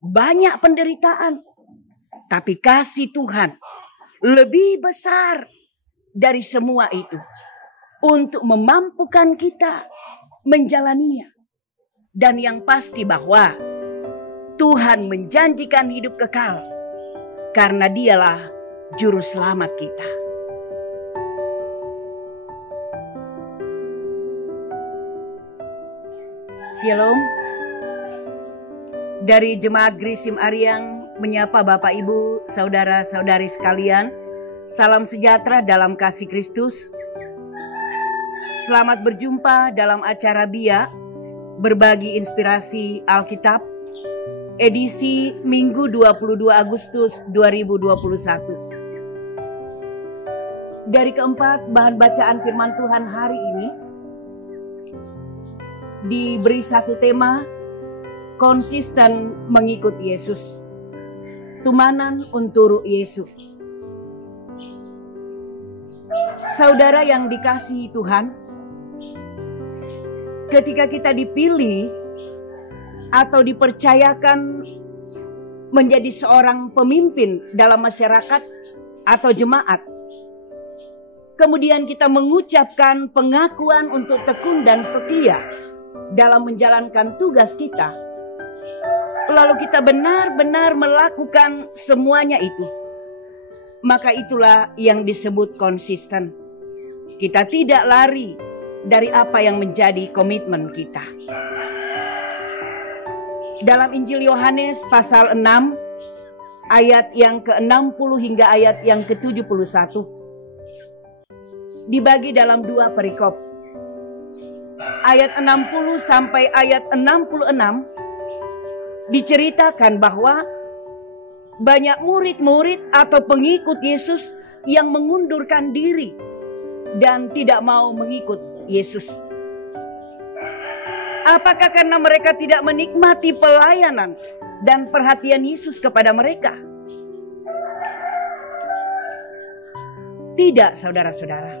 banyak penderitaan. Tapi kasih Tuhan lebih besar dari semua itu untuk memampukan kita menjalaninya. Dan yang pasti bahwa Tuhan menjanjikan hidup kekal karena Dialah juru selamat kita. Shalom. Dari Jemaat Grisim Aryang menyapa Bapak Ibu, saudara-saudari sekalian. Salam sejahtera dalam kasih Kristus. Selamat berjumpa dalam acara BIA, Berbagi Inspirasi Alkitab, edisi Minggu 22 Agustus 2021. Dari keempat bahan bacaan firman Tuhan hari ini, diberi satu tema, konsisten mengikut Yesus. Tumanan untuk Yesus. Saudara yang dikasihi Tuhan, ketika kita dipilih atau dipercayakan menjadi seorang pemimpin dalam masyarakat atau jemaat, kemudian kita mengucapkan pengakuan untuk tekun dan setia dalam menjalankan tugas kita, lalu kita benar-benar melakukan semuanya itu, maka itulah yang disebut konsisten. Kita tidak lari dari apa yang menjadi komitmen kita. Dalam Injil Yohanes pasal 6 ayat yang ke-60 hingga ayat yang ke-71 dibagi dalam dua perikop. Ayat 60 sampai ayat 66 diceritakan bahwa banyak murid-murid atau pengikut Yesus yang mengundurkan diri dan tidak mau mengikut Yesus. Apakah karena mereka tidak menikmati pelayanan dan perhatian Yesus kepada mereka? Tidak, saudara-saudara.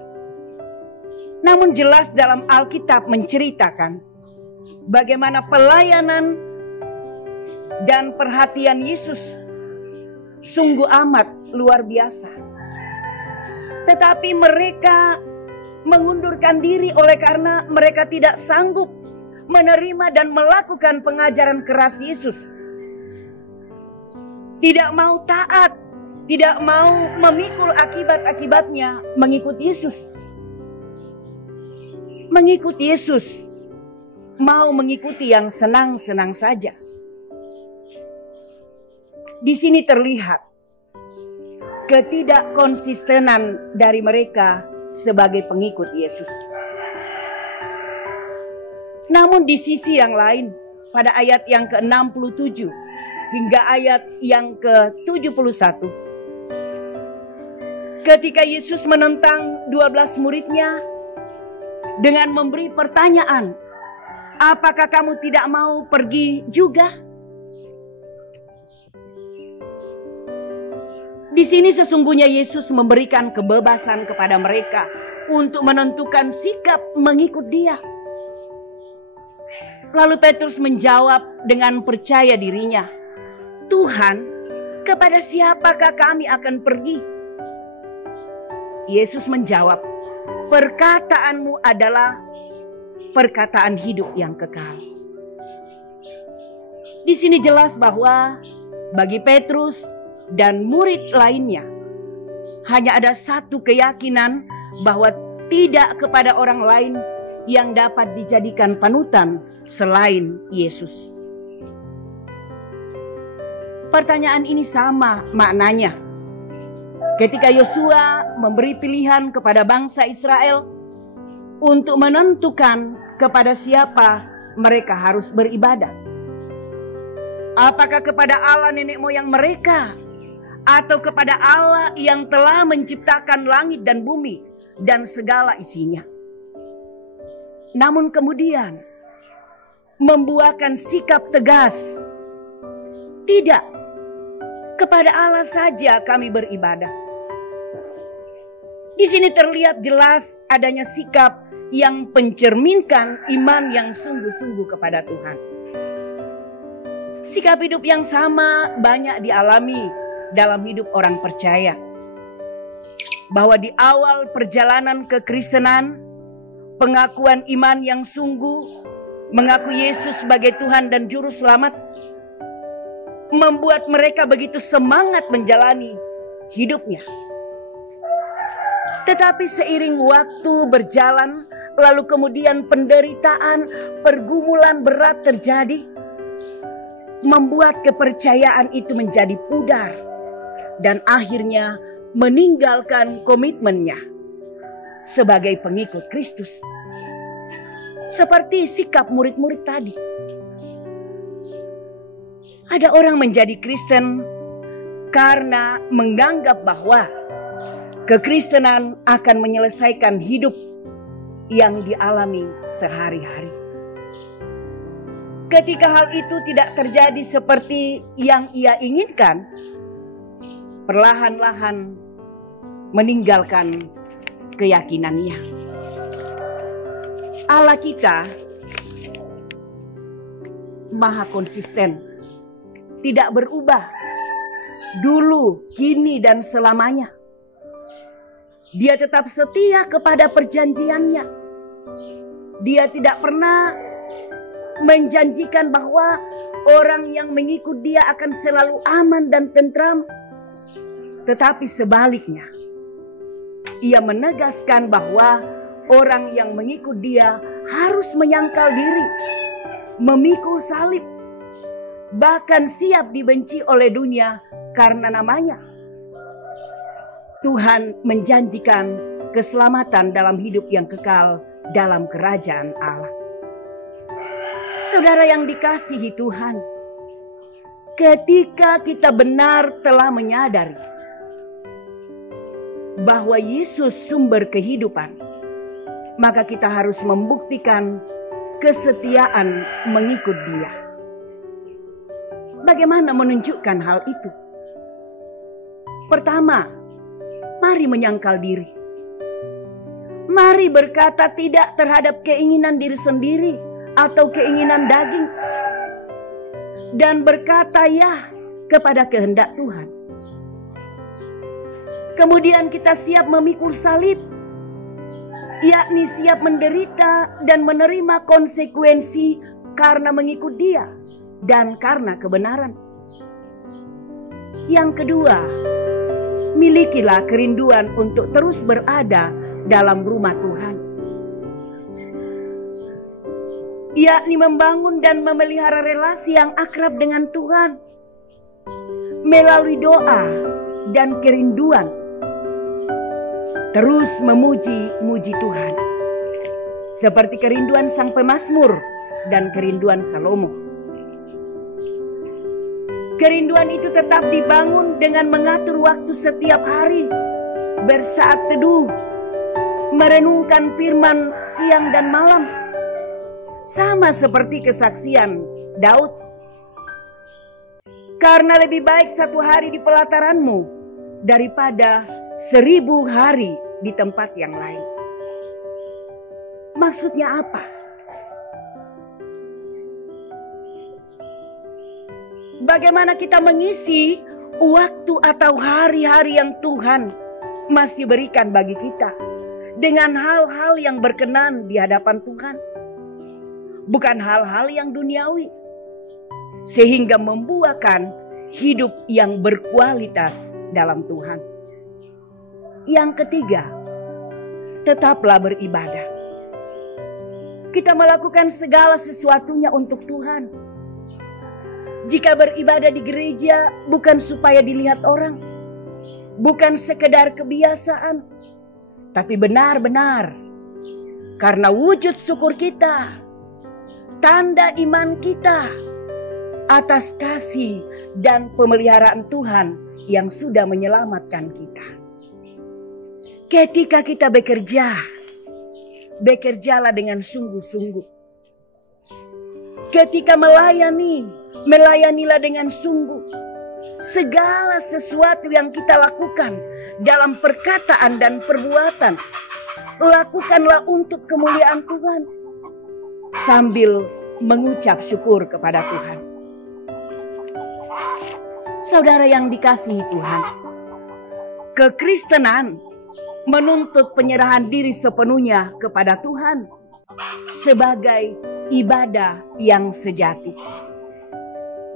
Namun jelas dalam Alkitab menceritakan bagaimana pelayanan dan perhatian Yesus sungguh amat luar biasa. Tetapi mereka mengundurkan diri oleh karena mereka tidak sanggup menerima dan melakukan pengajaran keras Yesus. Tidak mau taat, tidak mau memikul akibat-akibatnya mengikut Yesus. Mengikut Yesus, mau mengikuti yang senang-senang saja. Di sini terlihat ketidakkonsistenan dari mereka sebagai pengikut Yesus. Namun di sisi yang lain, pada ayat yang ke-67 hingga ayat yang ke-71, ketika Yesus menentang 12 muridnya dengan memberi pertanyaan, apakah kamu tidak mau pergi juga? Di sini sesungguhnya Yesus memberikan kebebasan kepada mereka untuk menentukan sikap mengikut Dia. Lalu Petrus menjawab dengan percaya dirinya, Tuhan, kepada siapakah kami akan pergi? Yesus menjawab, perkataanmu adalah perkataan hidup yang kekal. Di sini jelas bahwa bagi Petrus dan murid lainnya hanya ada satu keyakinan bahwa tidak kepada orang lain yang dapat dijadikan panutan selain Yesus. Pertanyaan ini sama maknanya ketika Yosua memberi pilihan kepada bangsa Israel untuk menentukan kepada siapa mereka harus beribadah. Apakah kepada Allah nenek moyang mereka atau kepada Allah yang telah menciptakan langit dan bumi dan segala isinya? Namun kemudian membuahkan sikap tegas, tidak, kepada Allah saja kami beribadah. Di sini terlihat jelas adanya sikap yang mencerminkan iman yang sungguh-sungguh kepada Tuhan. Sikap hidup yang sama banyak dialami dalam hidup orang percaya. Bahwa di awal perjalanan kekristenan, pengakuan iman yang sungguh, mengaku Yesus sebagai Tuhan dan Juru Selamat, membuat mereka begitu semangat menjalani hidupnya. Tetapi seiring waktu berjalan, lalu kemudian penderitaan, pergumulan berat terjadi, membuat kepercayaan itu menjadi pudar, dan akhirnya meninggalkan komitmennya sebagai pengikut Kristus. Seperti sikap murid-murid tadi. Ada orang menjadi Kristen karena menganggap bahwa kekristenan akan menyelesaikan hidup yang dialami sehari-hari. Ketika hal itu tidak terjadi seperti yang ia inginkan, perlahan-lahan meninggalkan keyakinannya. Allah kita maha konsisten, tidak berubah, dulu, kini, dan selamanya. Dia tetap setia kepada perjanjiannya. Dia tidak pernah menjanjikan bahwa orang yang mengikut dia akan selalu aman dan tentram. Tetapi sebaliknya, ia menegaskan bahwa orang yang mengikut dia harus menyangkal diri, memikul salib, bahkan siap dibenci oleh dunia karena namanya. Tuhan menjanjikan keselamatan dalam hidup yang kekal dalam kerajaan Allah. Saudara yang dikasihi Tuhan, ketika kita benar telah menyadari bahwa Yesus sumber kehidupan, maka kita harus membuktikan kesetiaan mengikut Dia. Bagaimana menunjukkan hal itu? Pertama, mari menyangkal diri. Mari berkata tidak terhadap keinginan diri sendiri atau keinginan daging, dan berkata ya kepada kehendak Tuhan. Kemudian kita siap memikul salib, yakni siap menderita dan menerima konsekuensi karena mengikut Dia dan karena kebenaran. Yang kedua, milikilah kerinduan untuk terus berada dalam rumah Tuhan, yakni membangun dan memelihara relasi yang akrab dengan Tuhan melalui doa dan kerinduan, terus memuji-muji Tuhan, seperti kerinduan sang pemazmur dan kerinduan Salomo. Kerinduan itu tetap dibangun dengan mengatur waktu setiap hari, bersaat teduh, merenungkan firman siang dan malam, sama seperti kesaksian Daud. Karena lebih baik 1 hari di pelataranmu daripada 1000 hari di tempat yang lain. Maksudnya apa? Bagaimana kita mengisi waktu atau hari-hari yang Tuhan masih berikan bagi kita dengan hal-hal yang berkenan di hadapan Tuhan, bukan hal-hal yang duniawi, sehingga membuahkan hidup yang berkualitas dalam Tuhan. Yang ketiga, tetaplah beribadah. Kita melakukan segala sesuatunya untuk Tuhan. Jika beribadah di gereja bukan supaya dilihat orang, bukan sekedar kebiasaan, tapi benar-benar karena wujud syukur kita, tanda iman kita atas kasih dan pemeliharaan Tuhan yang sudah menyelamatkan kita. Ketika kita bekerja, bekerjalah dengan sungguh-sungguh. Ketika melayanilah dengan sungguh. Segala sesuatu yang kita lakukan dalam perkataan dan perbuatan, lakukanlah untuk kemuliaan Tuhan, sambil mengucap syukur kepada Tuhan. Saudara yang dikasihi Tuhan, kekristenan menuntut penyerahan diri sepenuhnya kepada Tuhan sebagai ibadah yang sejati.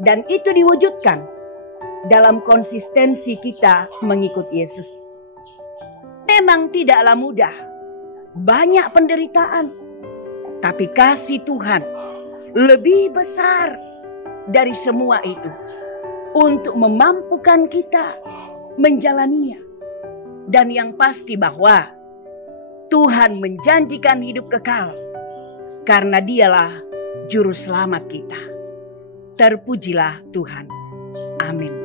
Dan itu diwujudkan dalam konsistensi kita mengikut Yesus. Memang tidaklah mudah, banyak penderitaan, tapi kasih Tuhan lebih besar dari semua itu untuk memampukan kita menjalaninya. Dan yang pasti bahwa Tuhan menjanjikan hidup kekal karena Dialah juru selamat kita. Terpujilah Tuhan. Amin.